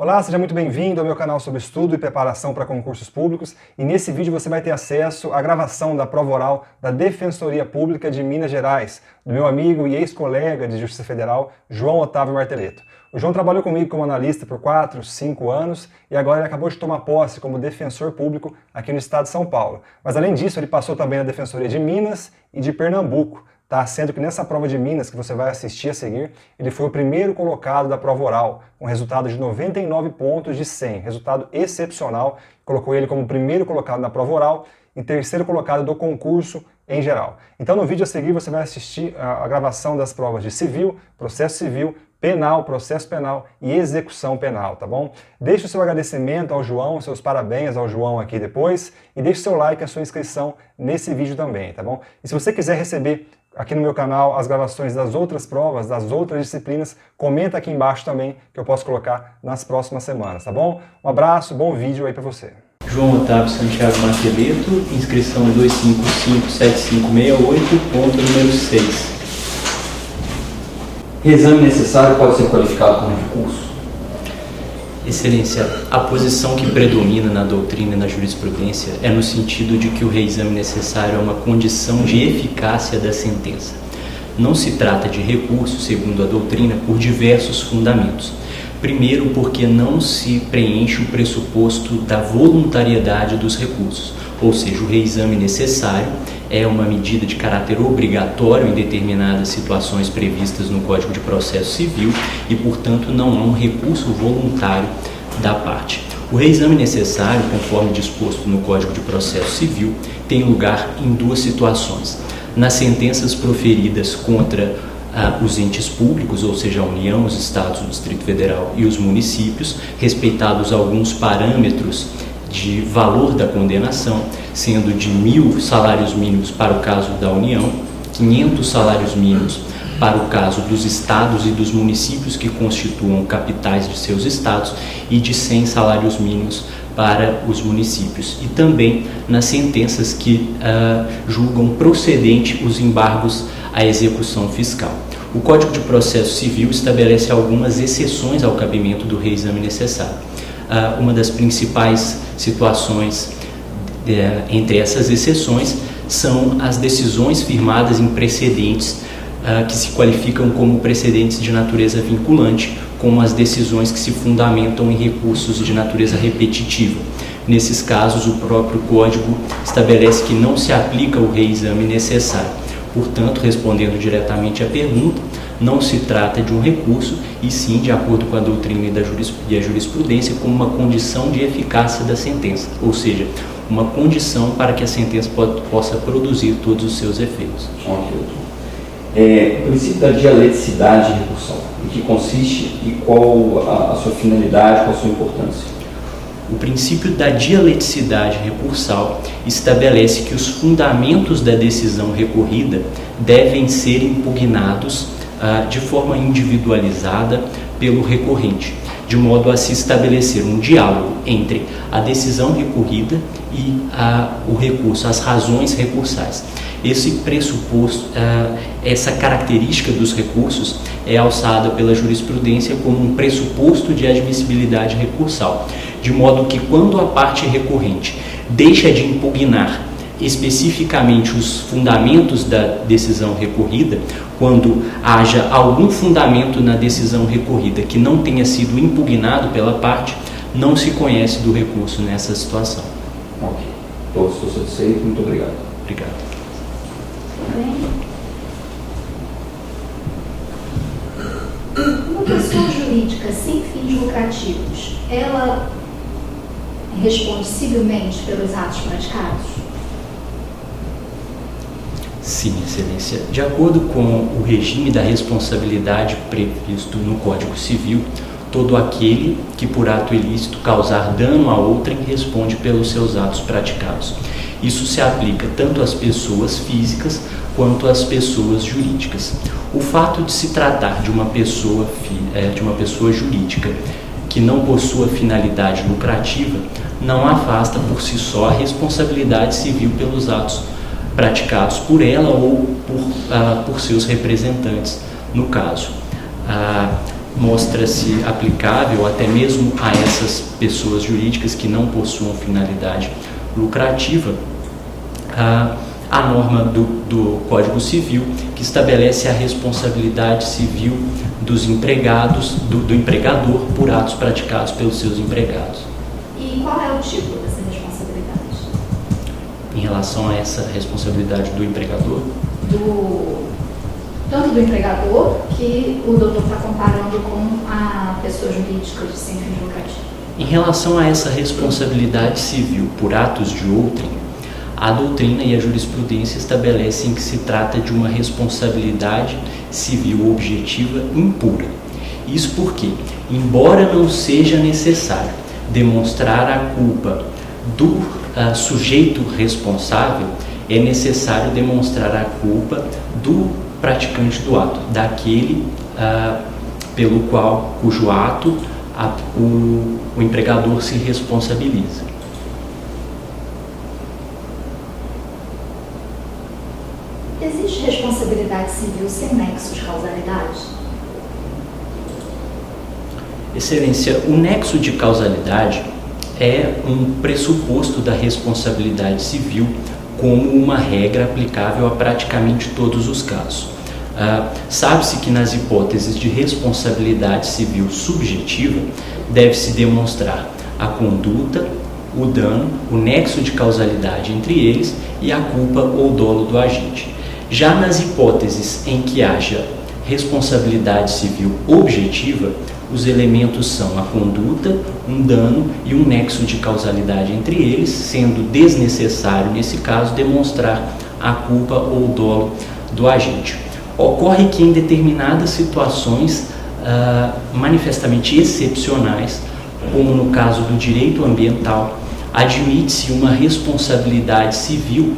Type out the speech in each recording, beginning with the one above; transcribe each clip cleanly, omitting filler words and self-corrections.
Olá, seja muito bem-vindo ao meu canal sobre estudo e preparação para concursos públicos, e nesse vídeo você vai ter acesso à gravação da prova oral da Defensoria Pública de Minas Gerais, do meu amigo e ex-colega de Justiça Federal, João Otávio Marteleto. O João trabalhou comigo como analista por 4, 5 anos e agora ele acabou de tomar posse como defensor público aqui no estado de São Paulo. Mas além disso, ele passou também na Defensoria de Minas e de Pernambuco. Tá? Sendo que nessa prova de Minas, que você vai assistir a seguir, ele foi o primeiro colocado da prova oral, com resultado de 99 pontos de 100, resultado excepcional, colocou ele como primeiro colocado na prova oral e terceiro colocado do concurso em geral. Então no vídeo a seguir você vai assistir a gravação das provas de civil, processo civil, penal, processo penal e execução penal, tá bom? Deixe o seu agradecimento ao João, seus parabéns ao João aqui depois e deixe o seu like, a sua inscrição nesse vídeo também, tá bom? E se você quiser receber aqui no meu canal as gravações das outras provas, das outras disciplinas, comenta aqui embaixo também que eu posso colocar nas próximas semanas, tá bom? Um abraço, bom vídeo aí pra você. João Otávio Santiago Marteleto, inscrição 2557568, ponto número 6. Reexame necessário pode ser qualificado como recurso? Excelência, a posição que predomina na doutrina e na jurisprudência é no sentido de que o reexame necessário é uma condição de eficácia da sentença. Não se trata de recurso, segundo a doutrina, por diversos fundamentos. Primeiro, porque não se preenche o pressuposto da voluntariedade dos recursos, ou seja, o reexame necessário é uma medida de caráter obrigatório em determinadas situações previstas no Código de Processo Civil e, portanto, não há um recurso voluntário da parte. O reexame necessário, conforme disposto no Código de Processo Civil, tem lugar em duas situações. Nas sentenças proferidas contra os entes públicos, ou seja, a União, os Estados, o Distrito Federal e os municípios, respeitados alguns parâmetros de valor da condenação, sendo de 1.000 salários mínimos para o caso da União, 500 salários mínimos para o caso dos estados e dos municípios que constituam capitais de seus estados e de 100 salários mínimos para os municípios. E também nas sentenças que julgam procedente os embargos à execução fiscal. O Código de Processo Civil estabelece algumas exceções ao cabimento do reexame necessário. Uma das principais situações entre essas exceções são as decisões firmadas em precedentes que se qualificam como precedentes de natureza vinculante, como as decisões que se fundamentam em recursos de natureza repetitiva. Nesses casos, o próprio Código estabelece que não se aplica o reexame necessário. Portanto, respondendo diretamente à pergunta, não se trata de um recurso, e sim, de acordo com a doutrina e a jurisprudência, como uma condição de eficácia da sentença, ou seja, uma condição para que a sentença possa produzir todos os seus efeitos. O princípio da dialeticidade recursal, em que consiste e qual a sua finalidade, qual a sua importância? O princípio da dialeticidade recursal estabelece que os fundamentos da decisão recorrida devem ser impugnados de forma individualizada pelo recorrente, de modo a se estabelecer um diálogo entre a decisão recorrida e o recurso, as razões recursais. Esse pressuposto, essa característica dos recursos é alçada pela jurisprudência como um pressuposto de admissibilidade recursal, de modo que quando a parte recorrente deixa de impugnar especificamente os fundamentos da decisão recorrida, quando haja algum fundamento na decisão recorrida que não tenha sido impugnado pela parte, não se conhece do recurso nessa situação. Ok. Estou satisfeito. Muito obrigado. Obrigado. Uma pessoa jurídica sem fins lucrativos, ela responde civilmente pelos atos praticados? Sim, Excelência. De acordo com o regime da responsabilidade previsto no Código Civil, todo aquele que por ato ilícito causar dano a outrem responde pelos seus atos praticados. Isso se aplica tanto às pessoas físicas quanto às pessoas jurídicas. O fato de se tratar de uma pessoa jurídica que não possua finalidade lucrativa não afasta por si só a responsabilidade civil pelos atos praticados por ela ou por seus representantes, no caso. mostra-se aplicável até mesmo a essas pessoas jurídicas que não possuam finalidade lucrativa, a norma do Código Civil, que estabelece a responsabilidade civil dos empregados, do empregador por atos praticados pelos seus empregados. E qual é o tipo dessa responsabilidade? Em relação a essa responsabilidade do empregador? Tanto do empregador, que o doutor está comparando com a pessoa jurídica sem fins lucrativos. Em relação a essa responsabilidade civil por atos de outrem, a doutrina e a jurisprudência estabelecem que se trata de uma responsabilidade civil objetiva impura. Isso porque, embora não seja necessário demonstrar a culpa do sujeito responsável, é necessário demonstrar a culpa do praticante do ato, daquele cujo ato o empregador se responsabiliza. Existe responsabilidade civil sem nexo de causalidade? Excelência, o nexo de causalidade é um pressuposto da responsabilidade civil como uma regra aplicável a praticamente todos os casos. Sabe-se que nas hipóteses de responsabilidade civil subjetiva deve-se demonstrar a conduta, o dano, o nexo de causalidade entre eles e a culpa ou dolo do agente. Já nas hipóteses em que haja responsabilidade civil objetiva, os elementos são a conduta, um dano e um nexo de causalidade entre eles, sendo desnecessário, nesse caso, demonstrar a culpa ou o dolo do agente. Ocorre que em determinadas situações manifestamente excepcionais, como no caso do direito ambiental, admite-se uma responsabilidade civil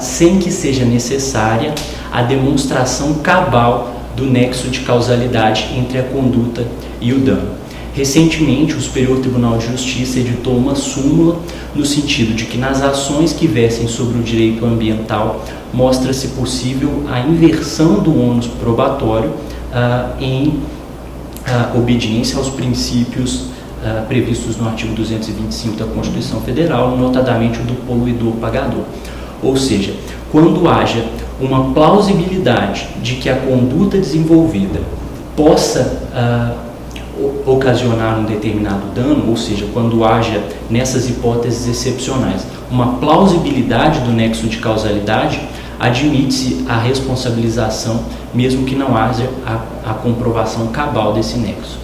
sem que seja necessária a demonstração cabal do nexo de causalidade entre a conduta e o dano. Recentemente, o Superior Tribunal de Justiça editou uma súmula no sentido de que nas ações que versem sobre o direito ambiental mostra-se possível a inversão do ônus probatório em obediência aos princípios previstos no artigo 225 da Constituição Federal, notadamente o do poluidor-pagador. Ou seja, quando haja uma plausibilidade de que a conduta desenvolvida possa ocasionar um determinado dano, ou seja, quando haja, nessas hipóteses excepcionais, uma plausibilidade do nexo de causalidade, admite-se a responsabilização, mesmo que não haja a comprovação cabal desse nexo.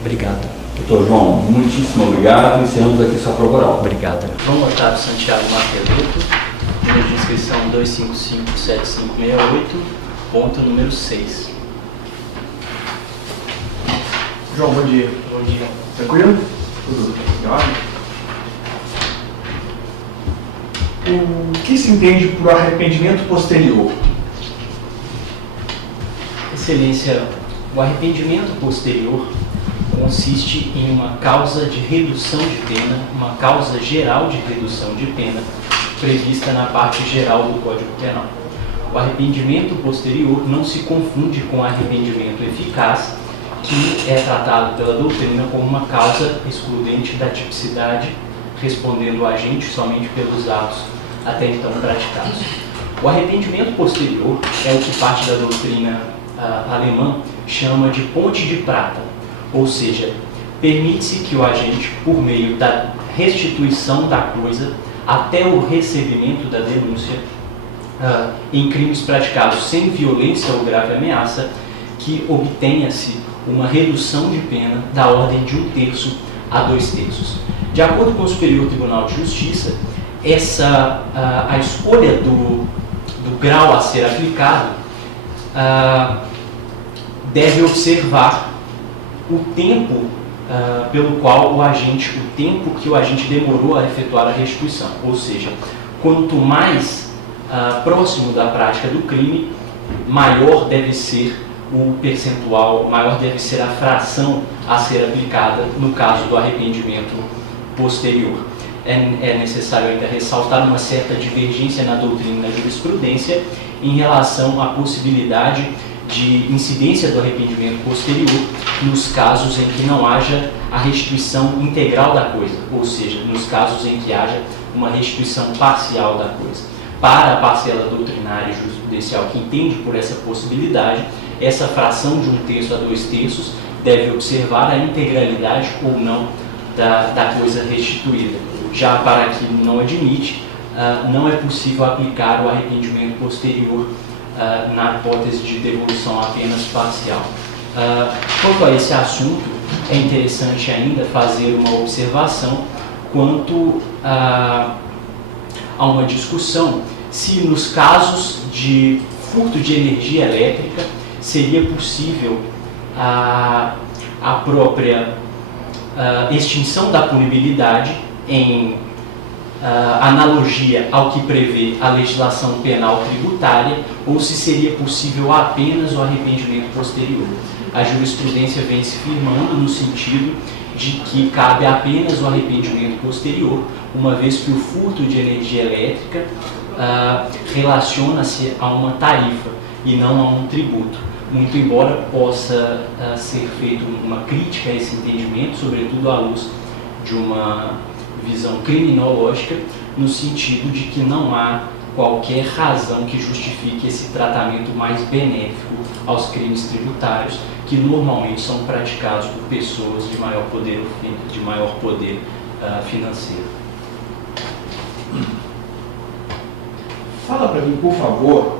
Obrigado. Doutor João, muitíssimo obrigado. Encerramos aqui sua prova oral. Obrigado. João Otávio Santiago Marteluto, número de inscrição 2557568, ponto número 6. João, bom dia. Bom dia. Tranquilo? Tudo em ordem? O que se entende por arrependimento posterior? Excelência, o arrependimento posterior consiste em uma causa de redução de pena, uma causa geral de redução de pena, prevista na parte geral do Código Penal. O arrependimento posterior não se confunde com o arrependimento eficaz, que é tratado pela doutrina como uma causa excludente da tipicidade, respondendo o agente somente pelos atos até então praticados. O arrependimento posterior é o que parte da doutrina alemã chama de ponte de prata, ou seja, permite-se que o agente, por meio da restituição da coisa até o recebimento da denúncia em crimes praticados sem violência ou grave ameaça, que obtenha-se uma redução de pena da ordem de 1/3 a 2/3. De acordo com o Superior Tribunal de Justiça, a escolha do grau a ser aplicado deve observar o tempo o tempo que o agente demorou a efetuar a restituição. Ou seja, quanto mais próximo da prática do crime, maior deve ser o percentual, maior deve ser a fração a ser aplicada no caso do arrependimento posterior. É necessário ainda ressaltar uma certa divergência na doutrina e na jurisprudência em relação à possibilidade de incidência do arrependimento posterior nos casos em que não haja a restituição integral da coisa, ou seja, nos casos em que haja uma restituição parcial da coisa. Para a parcela doutrinária e jurisprudencial que entende por essa possibilidade, essa fração de 1/3 a 2/3 deve observar a integralidade ou não da coisa restituída. Já para quem não admite, não é possível aplicar o arrependimento posterior na hipótese de devolução apenas parcial. Quanto a esse assunto, é interessante ainda fazer uma observação quanto a uma discussão se nos casos de furto de energia elétrica seria possível a própria extinção da punibilidade em analogia ao que prevê a legislação penal tributária, ou se seria possível apenas o arrependimento posterior. A jurisprudência vem se firmando no sentido de que cabe apenas o arrependimento posterior, uma vez que o furto de energia elétrica relaciona-se a uma tarifa e não a um tributo. Muito embora possa ser feita uma crítica a esse entendimento, sobretudo à luz de uma visão criminológica, no sentido de que não há qualquer razão que justifique esse tratamento mais benéfico aos crimes tributários, que normalmente são praticados por pessoas de maior poder financeiro. Fala para mim, por favor,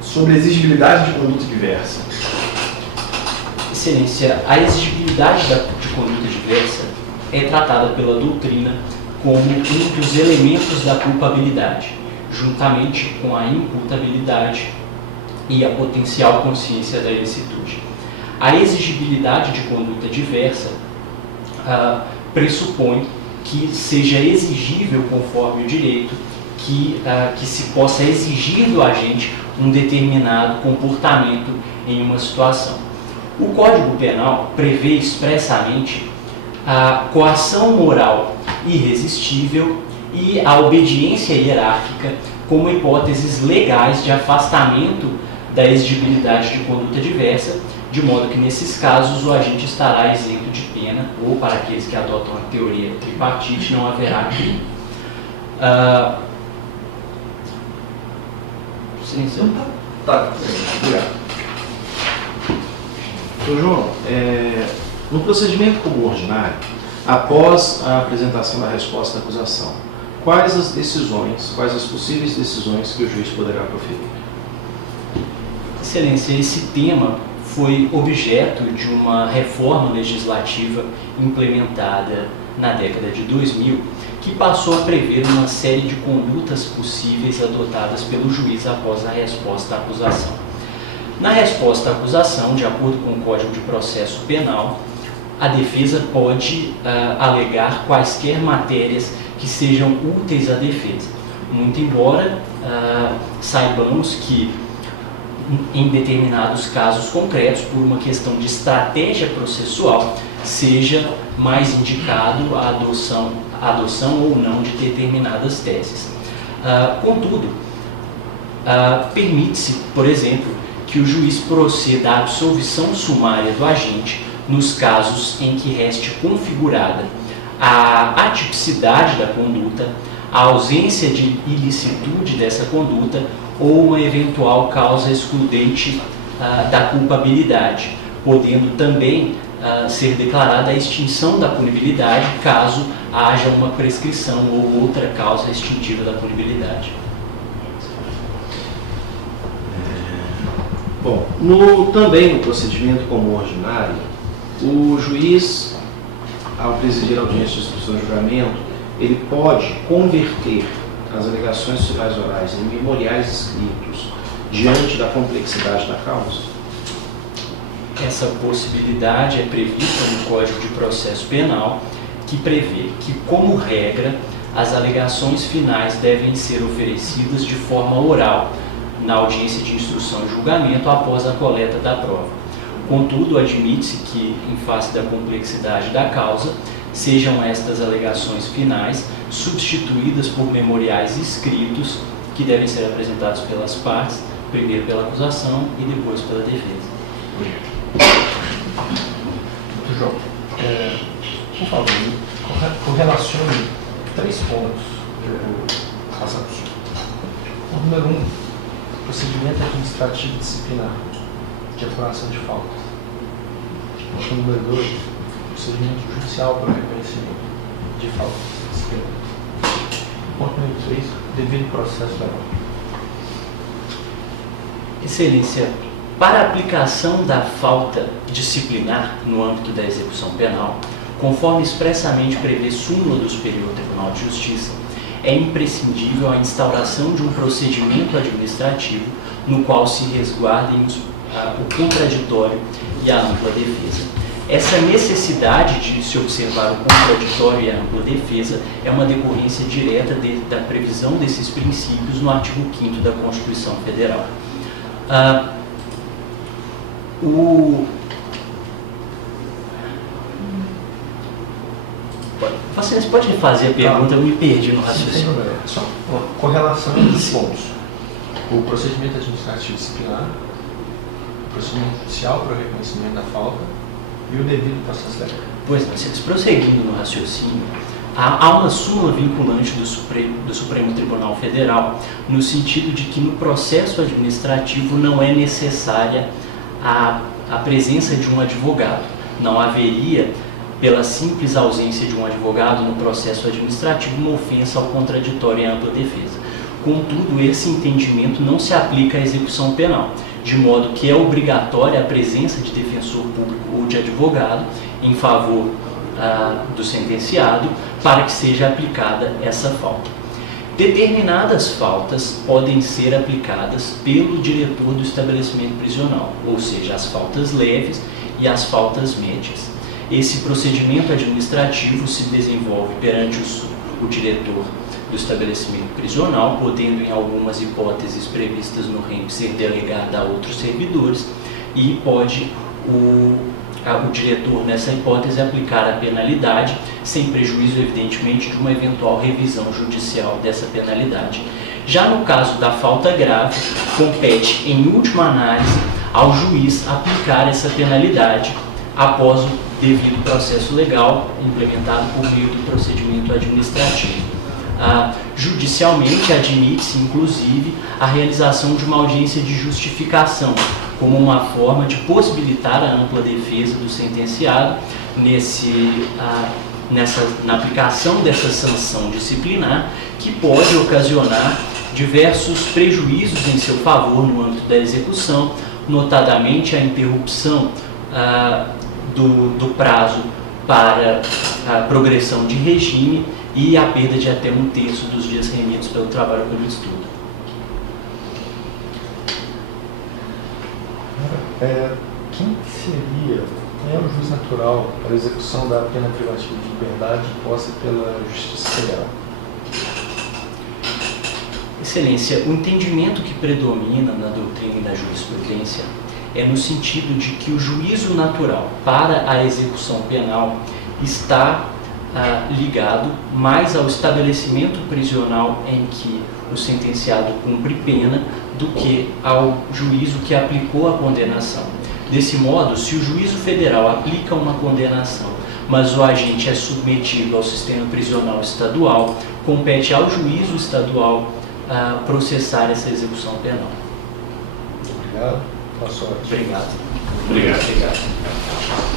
sobre a exigibilidade de conduta diversa. Excelência, a exigibilidade de conduta diversa é tratada pela doutrina como um dos elementos da culpabilidade, juntamente com a imputabilidade e a potencial consciência da ilicitude. A exigibilidade de conduta diversa pressupõe que seja exigível, conforme o direito, que se possa exigir do agente um determinado comportamento em uma situação. O Código Penal prevê expressamente a coação moral irresistível e a obediência hierárquica como hipóteses legais de afastamento da exigibilidade de conduta diversa, de modo que nesses casos o agente estará isento de pena, ou para aqueles que adotam a teoria tripartite, não haverá crime. Tá, obrigado. Sr. João, no procedimento como ordinário, após a apresentação da resposta da acusação, quais as possíveis decisões que o juiz poderá proferir? Excelência, esse tema foi objeto de uma reforma legislativa implementada na década de 2000, que passou a prever uma série de condutas possíveis adotadas pelo juiz após a resposta à acusação. Na resposta à acusação, de acordo com o Código de Processo Penal, a defesa pode alegar quaisquer matérias que sejam úteis à defesa, muito embora saibamos que em determinados casos concretos, por uma questão de estratégia processual, seja mais indicado a adoção ou não de determinadas teses. Contudo, permite-se, por exemplo, que o juiz proceda à absolvição sumária do agente nos casos em que reste configurada a atipicidade da conduta, a ausência de ilicitude dessa conduta ou uma eventual causa excludente da culpabilidade, podendo também ser declarada a extinção da punibilidade caso haja uma prescrição ou outra causa extintiva da punibilidade. Bom, também no procedimento como ordinário, o juiz, ao presidir a audiência de instrução e julgamento, ele pode converter as alegações finais orais em memoriais escritos diante da complexidade da causa? Essa possibilidade é prevista no Código de Processo Penal, que prevê que, como regra, as alegações finais devem ser oferecidas de forma oral, na audiência de instrução e julgamento após a coleta da prova. Contudo, admite-se que, em face da complexidade da causa, sejam estas alegações finais substituídas por memoriais escritos que devem ser apresentados pelas partes primeiro pela acusação e depois pela defesa. Doutor João, por favor, correlacione 3 pontos que eu vou passar para o senhor. O número 1, procedimento administrativo disciplinar de apuração de faltas. O número 2, procedimento judicial para reconhecimento de faltas disciplinares. Ponto número 3, devido processo legal. Excelência, para a aplicação da falta disciplinar no âmbito da execução penal, conforme expressamente prevê súmula do Superior Tribunal de Justiça, é imprescindível a instauração de um procedimento administrativo no qual se resguardem o contraditório e a ampla defesa. Essa necessidade de se observar o contraditório e a ampla defesa é uma decorrência direta da previsão desses princípios no artigo 5º da Constituição Federal. Você pode refazer a pergunta? Eu me perdi no raciocínio. Só uma correlação dos pontos. O procedimento administrativo disciplinar, o procedimento judicial para o reconhecimento da falta e o devido processo legal. Pois não, prosseguindo no raciocínio, há uma súmula vinculante do Supremo Tribunal Federal no sentido de que no processo administrativo não é necessária a presença de um advogado. Não haveria, pela simples ausência de um advogado no processo administrativo, uma ofensa ao contraditório e à ampla defesa. Contudo, esse entendimento não se aplica à execução penal, de modo que é obrigatória a presença de defensor público ou de advogado em favor do sentenciado para que seja aplicada essa falta. Determinadas faltas podem ser aplicadas pelo diretor do estabelecimento prisional, ou seja, as faltas leves e as faltas médias. Esse procedimento administrativo se desenvolve perante o diretor do estabelecimento prisional, podendo em algumas hipóteses previstas no REMP ser delegada a outros servidores, e pode o diretor, nessa hipótese, aplicar a penalidade, sem prejuízo, evidentemente, de uma eventual revisão judicial dessa penalidade. Já no caso da falta grave, compete, em última análise, ao juiz aplicar essa penalidade após o devido processo legal implementado por meio do procedimento administrativo. Judicialmente, admite-se, inclusive, a realização de uma audiência de justificação, como uma forma de possibilitar a ampla defesa do sentenciado na aplicação dessa sanção disciplinar, que pode ocasionar diversos prejuízos em seu favor no âmbito da execução, notadamente a interrupção do prazo para a progressão de regime e a perda de até 1/3 dos dias remidos pelo trabalho pelo estudo. Quem é o juiz natural para a execução da pena privativa de liberdade imposta pela Justiça Federal? Excelência, o entendimento que predomina na doutrina e na jurisprudência é no sentido de que o juízo natural para a execução penal está ligado mais ao estabelecimento prisional em que o sentenciado cumpre pena do que ao juízo que aplicou a condenação. Desse modo, se o juízo federal aplica uma condenação, mas o agente é submetido ao sistema prisional estadual, compete ao juízo estadual processar essa execução penal. Obrigado. Boa sorte. Obrigado. Obrigado.